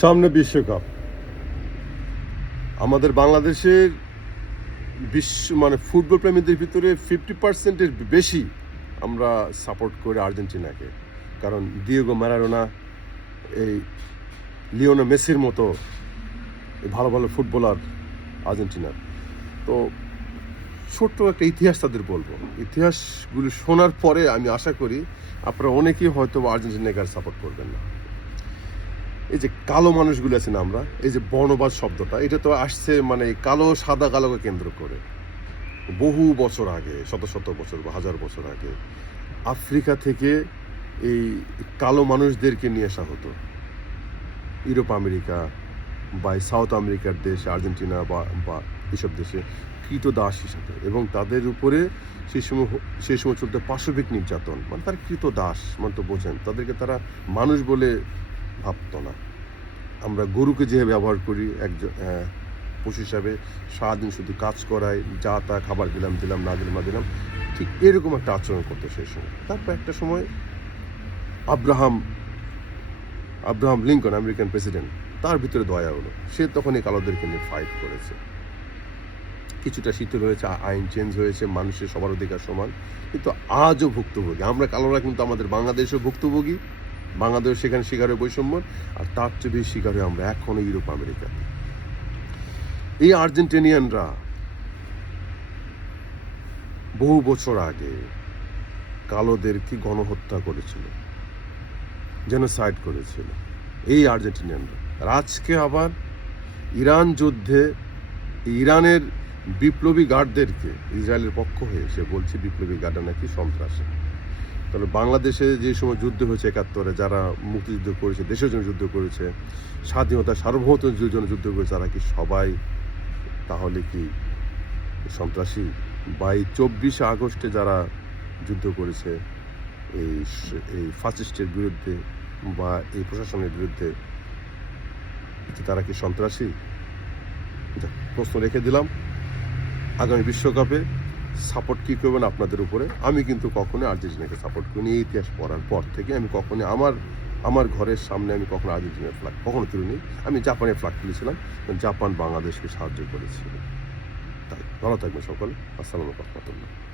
সামনে বিশ্বকাপ। আমাদের বাংলাদেশের মানে ফুটবল প্রেমীদের ভিতরে 50%-এর বেশি আমরা সাপোর্ট করি আর্জেন্টিনাকে। কারণ দিয়েগো ম্যারাডোনা, এই লিওনেল মেসির মতো ভালো ভালো ফুটবলার আর্জেন্টিনার। তো ছোট্ট একটা ইতিহাস তাদের বলবো। ইতিহাসগুলো শোনার পরে আমি আশা করি আপনারা অনেকেই হয়তো আর্জেন্টিনাকে আর সাপোর্ট করবেন না। এই যে কালো মানুষগুলো আছেন আমরা, এই যে বর্ণবাদ শব্দটা, এটা তো আসছে মানে কালো সাদা কালোকে কেন্দ্র করে। বহু বছর আগে, শত শত বছর বা হাজার বছর আগে আফ্রিকা থেকে এই কালো মানুষদেরকে নিয়ে আসা হতো ইউরোপ আমেরিকা বা সাউথ আমেরিকার দেশ আর্জেন্টিনা বা এইসব দেশে কৃতদাস হিসাবে, এবং তাদের উপরে সেই সময় চলতে পাশবিক নির্যাতন। মানে তার কৃতদাস মানে তো বোঝেন, তাদেরকে তারা মানুষ বলে ভাবতো না। আমরা গরুকে যেভাবে ব্যবহার করি একজন পশু হিসাবে, সারাদিন শুধু কাজ করাই, যা তা খাবার দিলাম না দিলাম, ঠিক এরকম একটা আচরণ করতো সেই সময়। তারপর একটা সময় আব্রাহাম লিঙ্কন, আমেরিকান প্রেসিডেন্ট, তার ভিতরে দয়া হলো, সে তখন এই কালোদেরকে নিয়ে ফাইট করেছে। কিছুটা শিথিল হয়েছে, আইন চেঞ্জ হয়েছে, মানুষের সবার অধিকার সমান, কিন্তু আজও ভুক্তভোগী আমরা কালোরা। কিন্তু আমাদের বাংলাদেশও ভুক্তভোগী, বাংলাদেশ সেখানে শিকার হয়ে বৈষম্য, আর তার চেয়ে বেশি শিকার হয়ে আমরা এখনো ইউরোপ আমেরিকাতে। এই আর্জেন্টিনিয়ানরা বহু বছর আগে কালোদেরকে গণহত্যা করেছিল, জেনোসাইড করেছিল এই আর্জেন্টিনিয়ানরা। আর আজকে আবার ইরান যুদ্ধে ইরানের বিপ্লবী গার্ডদেরকে ইসরায়েলের পক্ষ হয়ে সে বলছে বিপ্লবী গার্ডরা নাকি সন্ত্রাসী। তাহলে বাংলাদেশে যে সময় যুদ্ধ হয়েছে ৭১-এ, যারা মুক্তিযুদ্ধ করেছে, দেশের জন্য যুদ্ধ করেছে, স্বাধীনতা সার্বভৌমত্বের জন্য যুদ্ধ করেছে, তারা কি সবাই তাহলে কি সন্ত্রাসী? বা এই ২৪শে আগস্টে যারা যুদ্ধ করেছে এই ফাসিস্টের বিরুদ্ধে বা এই প্রশাসনের বিরুদ্ধে, তারা কি সন্ত্রাসী? প্রশ্ন রেখে দিলাম। আগামী বিশ্বকাপে সাপোর্ট কী করবেন আপনাদের উপরে। আমি কিন্তু কখনোই আর্জেন্টিনাকে সাপোর্ট করিনি। এই ইতিহাস পড়ার পর থেকে আমি কখনোই আমার ঘরের সামনে আমি কখনো আর্জেন্টিনার ফ্ল্যাগ কখনো তুলিনি। আমি জাপানের ফ্ল্যাগ তুলেছিলাম, জাপান বাংলাদেশকে সাহায্য করেছিল। তাই ভালো থাকবেন সকলে। আসসালামু আলাইকুম।